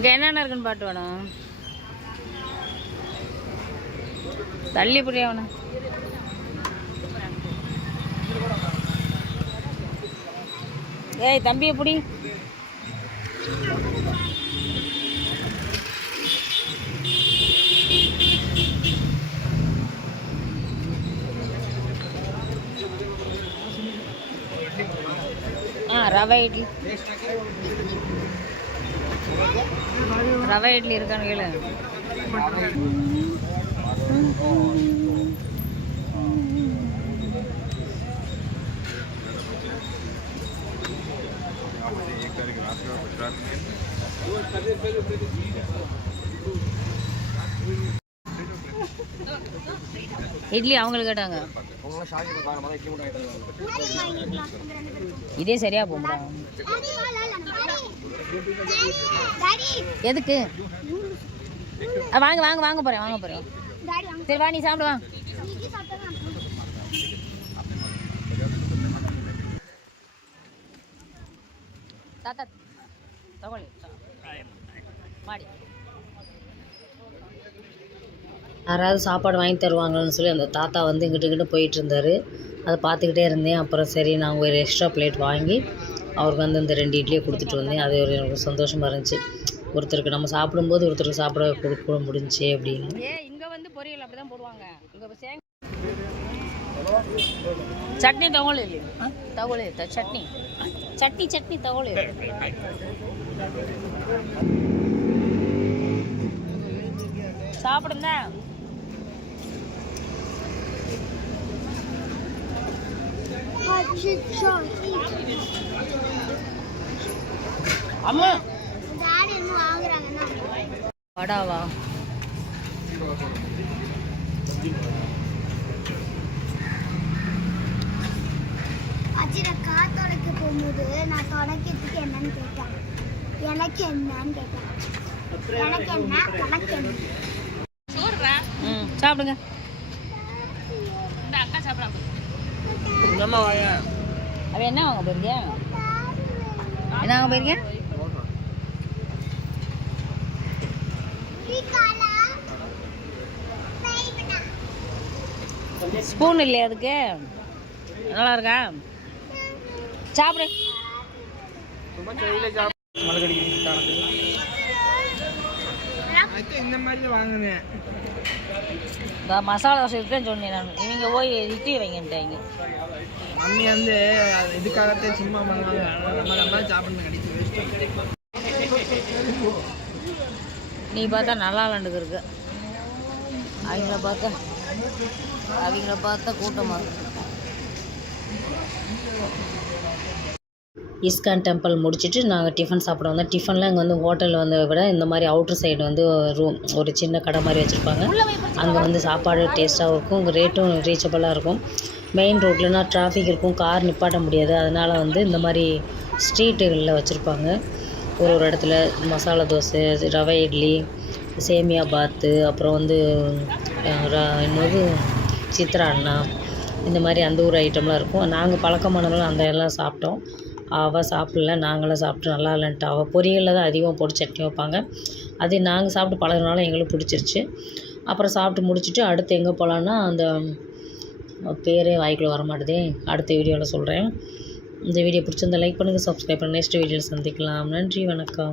இங்கே என்னென்ன இருக்குன்னு பாட்டு வேணும். தள்ளி புரிய வேணும். ஏய் தம்பியை புடி. ரவை இட்லி, ரவை இட்லி இருக்கான்னு கேளு. இட்லி அவங்களுக்கு கேட்டாங்க. இதே சரியா போகும்டா. எதுக்கு வாங்க வாங்க வாங்க போறேன், வாங்க போறேன். சரி வா, நீ சாப்பிடுவா. தாத்தா தகவல் மாடி யாராவது சாப்பாடு வாங்கி தருவாங்கன்னு சொல்லி அந்த தாத்தா வந்து இங்கிட்டு போயிட்டு இருந்தார். அதை பார்த்துக்கிட்டே இருந்தேன். அப்புறம் சரி நான் ஒரு எக்ஸ்ட்ரா பிளேட் வாங்கி அவருக்கு வந்து அந்த 2 இட்லியை கொடுத்துட்டு வந்தேன். அது ஒரு எனக்கு சந்தோஷமாக இருந்துச்சு. ஒருத்தருக்கு நம்ம சாப்பிடும்போது ஒருத்தருக்கு சாப்பிட கொடுக்க முடிஞ்சு அப்படின்னு. இங்கே வந்து பொரியல் அப்படி தான் போடுவாங்க. இங்கே சட்னி தகவல் இல்லையா? தகவல் சட்னி சட்னி சட்னி தகவல் சாப்பிடுங்க. அம்மா வடாவா? காத்தொலைக்க போகும்போது நான் தொடக்கிறதுக்கு என்னன்னு கேட்டேன். எனக்கு என்னன்னு கேட்டேன். எனக்கு என்ன உனக்கு என்ன? சாப்பிடுங்க. அவ என்ன வாங்க போயிருக்க? என்ன வாங்க போயிருக்க? ஸ்பூன் இல்லையா அதுக்கு? நல்லா இருக்கா? சாப்பிடு. மசாலா தோசை இருக்குன்னு சொன்னேன் நான். இவங்க போய் இட்லி வைங்கிட்டாங்க. மம்மி வந்து இதுக்காகத்தான் சும்மா பண்ணுவாங்க. சாப்பிட்டு கிடைச்சி நீ பார்த்தா நல்லா விளாண்டுக்கு இருக்கு. அவங்கள பார்த்தா கூட்டமாக இருக்கு. இஸ்கான் டெம்பிள் முடிச்சுட்டு நாங்கள் டிஃபன் சாப்பிட வந்தோம். டிஃபனில் இங்கே வந்து ஹோட்டலில் வந்து விட இந்த மாதிரி அவுட்ரு சைடு வந்து ஒரு சின்ன கடை மாதிரி வச்சுருப்பாங்க. அங்கே வந்து சாப்பாடு டேஸ்ட்டாகவும் இருக்கும், இங்கே ரேட்டும் ரீச்சபிளாக இருக்கும். மெயின் ரோட்லனா டிராஃபிக் இருக்கும், கார் நிப்பாட்ட முடியாது. அதனால் வந்து இந்த மாதிரி ஸ்ட்ரீட்டுகளில் வச்சுருப்பாங்க. ஒரு இடத்துல மசாலா தோசை, ரவை இட்லி, சேமியா பாத்து, அப்புறம் வந்து இன்னொரு சித்ராண்ணா, இந்த மாதிரி அந்த ஒரு ஐட்டம்லாம் இருக்கும். நாங்கள் பழக்கமானதுனால அந்த எல்லாம் சாப்பிட்டோம். அவள் சாப்பிடல, நாங்களாம் சாப்பிட்டு நல்லா இல்லைன்ட்டு. அவள் பொரியலில் தான் அதிகமாக போட்டு சட்னி வைப்பாங்க. அது நாங்கள் சாப்பிட்டு பழகினால எங்களுக்கு பிடிச்சிருச்சு. அப்புறம் சாப்பிட்டு முடிச்சுட்டு அடுத்து எங்கே போகலான்னா, அந்த பேரே வாய்க்குள்ளே வர மாட்டேதே, அடுத்த வீடியோவில் சொல்கிறேன். இந்த வீடியோ பிடிச்சிருந்தா லைக் பண்ணுங்கள், சப்ஸ்கிரைப் பண்ணுங்கள். நெக்ஸ்ட் வீடியோவில் சந்திக்கலாம். நன்றி, வணக்கம்.